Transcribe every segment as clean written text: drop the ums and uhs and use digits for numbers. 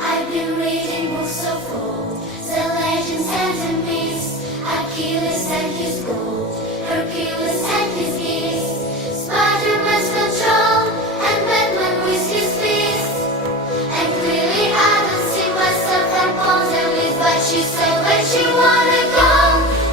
I've been reading books of old, the legends and the myths, Achilles and his gold, Hercules and his gifts, Spider-Man's control, and Batman with his fist. And clearly I don't see myself and ponder with what she said when she wanna go,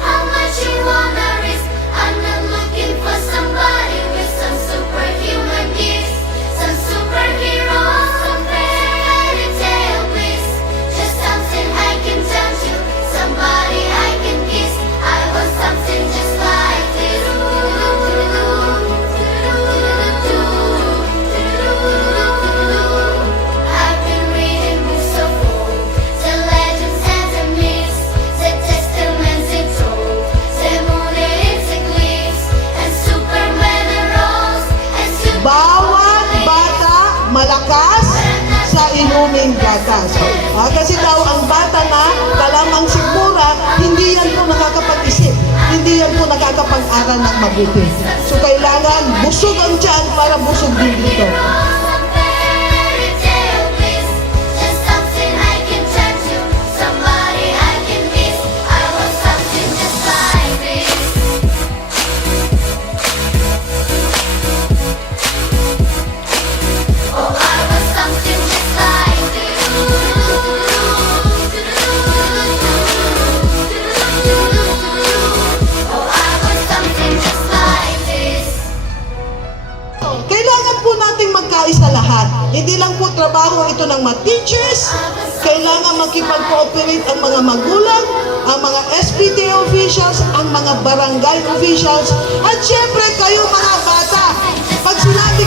how much you wanna risk. I'm not looking for somebody with some superhuman gifts, some superhero, some fairy tale bliss. Just something I can turn to, somebody I can kiss. I want something just like this. I've been reading books of old, the legends and the myths, the testaments it told, the moon in its eclipse, and Superman arose, and Bawat bata malakas sa inuming gatas. Kasi daw ang bata na kalamang sigmura, hindi yan po nakakapag-isip. Hindi yan po nakakapag-aral ng mabuti. So kailangan busog ang tiyan para busog din dito. some fairy tale bliss. Just something I can turn to, somebody I can kiss. I want something just like this. Oh, I want something just like this. Oh, I want something just like this. Kailangan po nating magkaisa lahat. Hindi lang po trabaho ito ng mga teachers. Kailangan makipag-cooperate ang mga magulang, ang mga SPT officials, ang mga barangay officials, at syempre kayo mga bata. Pag sinabi